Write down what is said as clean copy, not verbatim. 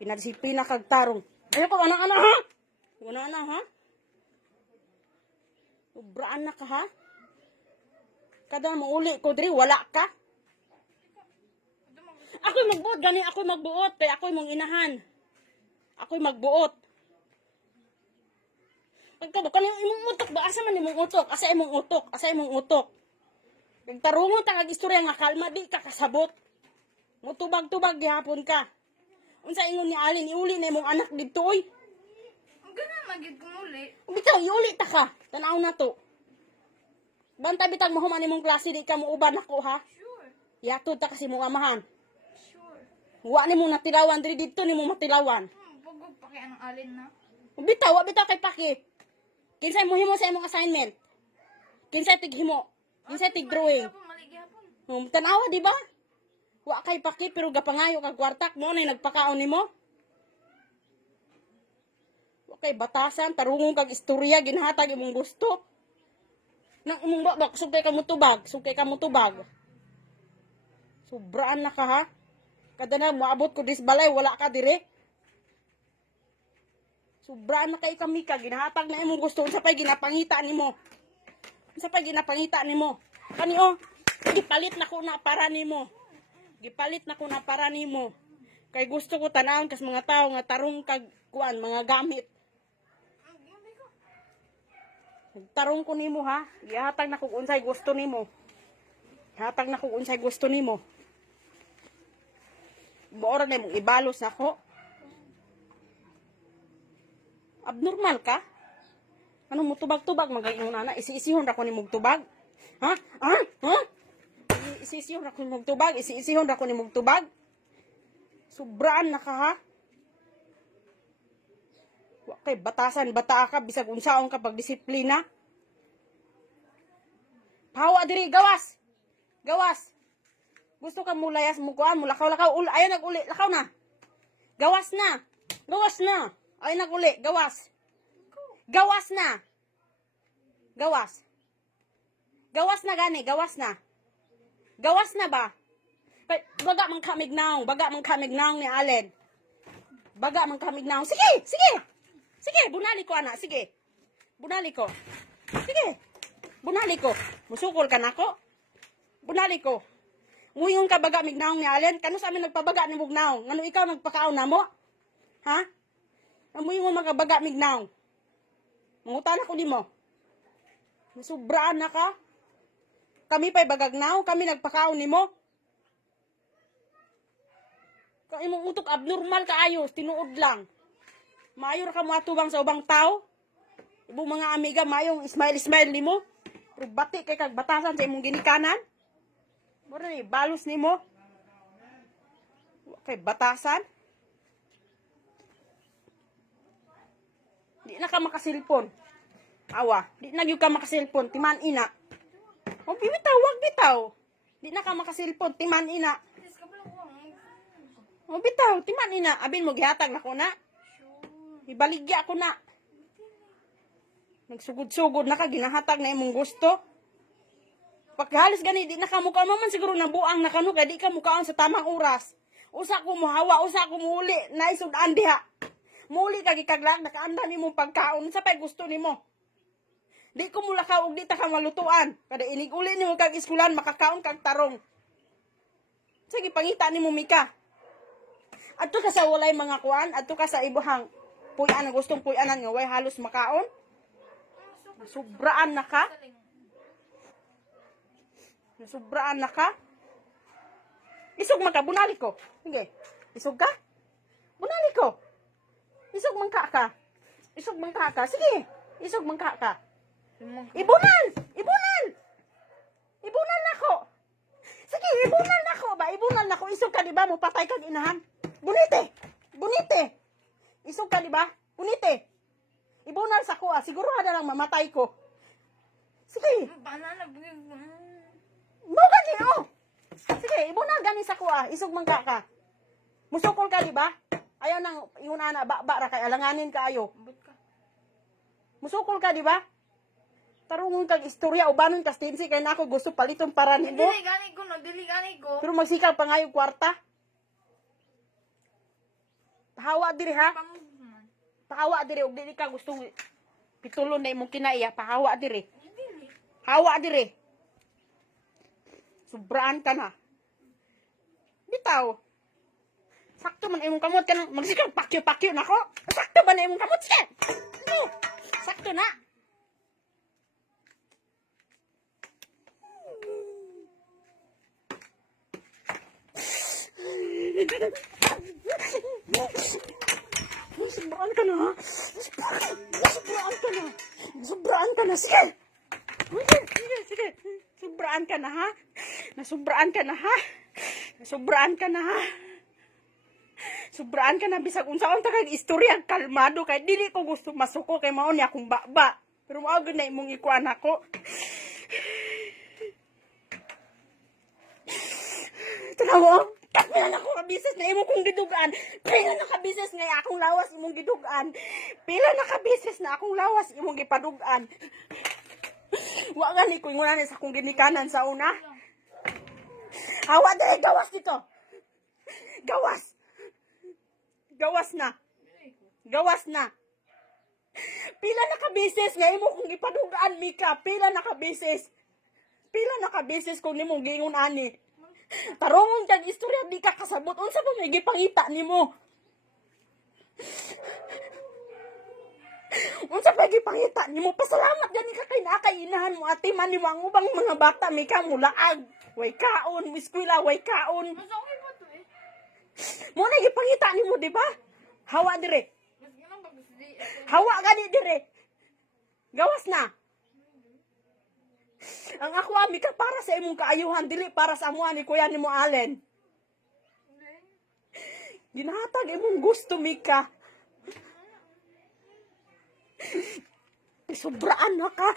Kinadisiplina kag tarong. Ayoko, ana ha? Ana ha? Sobraan na ka ha? Kada mo uli ko diri, wala ka? Ako'y magbuot, gani ako'y magbuot. Kaya ako'y mong inahan. Ako'y magbuot. Pagka kanang imong utok ba? Asa man imong utok? Asa imong utok? Asa imong utok? Pagtarungon ta kag istorya nga kalma, di ka kasabot. Mutubag-tubag gihapon ka. Unsa ingon ni Alin, iuli na imong anak dito oy. Ang gana magid kong uli. Bitaw, iuli ta ka. Tanaw na to. Bantay bitag mo human imong klase, di ka mo uban ako ha. Sure. Yatod ta kasi mong amahan. Sure. Wa ni mong natilawan, diri dito ni mong matilawan. Pagod pa kaya ng Alin na. Bitaw, wa bitaw kay Paki. Kinsay mo himo sa imong assignment? Kinsay tig himo? Kinsay tig drawing? Maligi hapon. Tanawa, di ba? Wa kay Paki pero gapangayo kag kwartak mo na nagpakaon nimo. Wa kay batasan, tarungon kag istorya ginhatag imong gusto. Nang imong babak sugkay ka mo tubag, sugkay ka mo tubag. Sobraan na ka ha. Kada na moabot ko dis balay wala ka dire. Sobraan na kay kami ka ginhatag na imong gusto unsa pay ginapangita nimo. Unsa pay ginapangita nimo? Kani oh, gipalit na ko na para nimo. Gipalit na ko na para nimo. Kay gusto ko tanawon kas mga tao nga tarong kag kuan mga gamit. Tarong ko nimo ha. Gihatag na ko unsay gusto nimo. Gihatag na ko unsay gusto nimo. Boora na mong ibalos ako. Abnormal ka? Ano mo tubag-tubag magayon na isi-isihon ra ko nimong tubag? Ha? Ha? Ha? Isi-isihon ra ko nimong tubag, isi-isihon ra ko nimong tubag. Sobraan na ka ha? Wa kay batasan, bata ka bisag unsaon ka pagdisiplina. Pawa diri gawas. Gawas. Gusto ka mulayas mo kuan, mulakaw-lakaw, ayo nag-uli, lakaw na. Gawas na. Gawas na. Ay nag-uli, gawas. Gawas na. Gawas. Gawas na gani, gawas na. Gawas na ba? Baga man kamignaw, baga man kamignaw ni Allen. Baga man kamignaw. Sige, sige. Sige, bunali ko ana, sige. Bunali ko. Sige. Bunali ko. Musukol ka nako. Bunali ko. Muyon ka baga mignaw ni Allen, kano sa amin nagpabaga ni mugnaw? Ngano ikaw nagpakaon na mo? Ha? Amoy mo magabaga mignaw. Mangutan ako nimo. Nasubraan na ka. Kami pa'y bagagnaw, kami nagpakaon nimo. Kung imong utok abnormal ka ayos, tinuod lang. Maayo ra ka matubang sa ubang tao. Ibong mga amiga mayong smile nimo. Pero bati kay kag batasan sa imong ginikanan. Mura ni balos nimo. Kay batasan. Di na ka makasilpon. Awa, di na gyud ka makasilpon, timan ina. O bitaw, wag bitaw. Di na ka makasilpon, timan ina. O bitaw, timan ina. Abin mo gihatag na ko na. Ibaligya ko na. Nagsugod-sugod na ka, ginahatag na imong gusto. Paghalis gani, di na ka mukha man siguro nabuang na kanu, kaya di ka mukhaon sa tamang oras. Usa ko muhawa, usa ko muuli, naisudan diha. Muli kag ikaglag, nakaanda ni mong pagkaon, sa pa'y gusto ni mo. Di ko mula ka, og di ta ka malutuan. Kada inig-uli ni mo kag iskulan, makakaon kag tarong. Sige, pangita ni mo, Mika. Adto ka sa walay mga kuan, adto ka sa ibuhang puyan, ang gustong puyanan nga, way halos makaon. Nasubraan na ka. Nasubraan na ka. Isog man ka, bunali ko. Sige, isog ka? Bunali ko. Isog man ka. Isog man ka. Sige, isog man ka. Ibunan! Ibunan! Ibunan na ko. Sige, ibunan na ko ba? Ibunan na ko. Isog ka, di ba? Mupatay kag inahan. Bunite! Bunite! Isog ka, di ba? Bunite! Ibunan sa ko, siguro hada lang mamatay ko. Sige. Banana. Mo gani, oh! Sige, ibunan gani sa ko, Isog man ka. Musukol ka, di ba? Ayaw nang ingon ana, ba ra kay alanganin ka ayo. Musukol ka, di ba? Tarungon kag istorya ubanon ka stinsi kay nako gusto paliton para nimo. Dili gani ko. Pero magsikap pa ngayo kwarta. Pahawa diri ha. Pamove man. Pahawa diri ug dili ka gusto pitulon na imong kinaiya. Pahawa diri. Dili. Hawa diri. Sobraan ka na. Bitaw. Sakto man imong kamot ka na. Magsikang pakyo-pakyo na ko. Sakto ba na imong kamot? Sige. No. Sakto na. Sobraan ka na ha. Sobraan ka na. Sobraan ka na. Sige. Sige. Sobraan ka na ha. Nasubraan ka na ha. Nasubraan ka na ha. Sobraan ka na bisag unsaon ta kag istorya kalmado kay dili ko gusto masuko kay mao ni akong baba. Pero mao gyud na imong ikuan ako. Tanaw. Pila na ko ka bises na imong kong gidugaan. Pila na ka bises nga akong lawas imong gidugaan. Pila na ka bises na akong lawas imong gipadugaan. Wa gali ko inguna ni sa akong ginikanan sa una. Hawa dali gawas dito. Gawas. Gawas na. Gawas na. Pila na ka bises nga imo kong gipadugaan Mika. Pila na ka bises. Pila na ka bises kung nimong giingon ani. Tarungon kag istorya di ka kasabot unsa ba may gipangita nimo? Unsa ba gipangita nimo? Pasalamat gani ka kay nakay-inahan mo ate man nimo ang ubang mga bata may ka mulaag. Way kaon, eskwela way kaon. Mas okay pa to eh. Mo na gipangita nimo di ba? Hawa dire. Mas ganun ba gusto di? Hawa gani dire. Gawas na. Ang ako Mika para sa imong kaayuhan dili para sa amo ni kuya nimo Allen. Ginahatag imong gusto Mika. Sobraan na ka.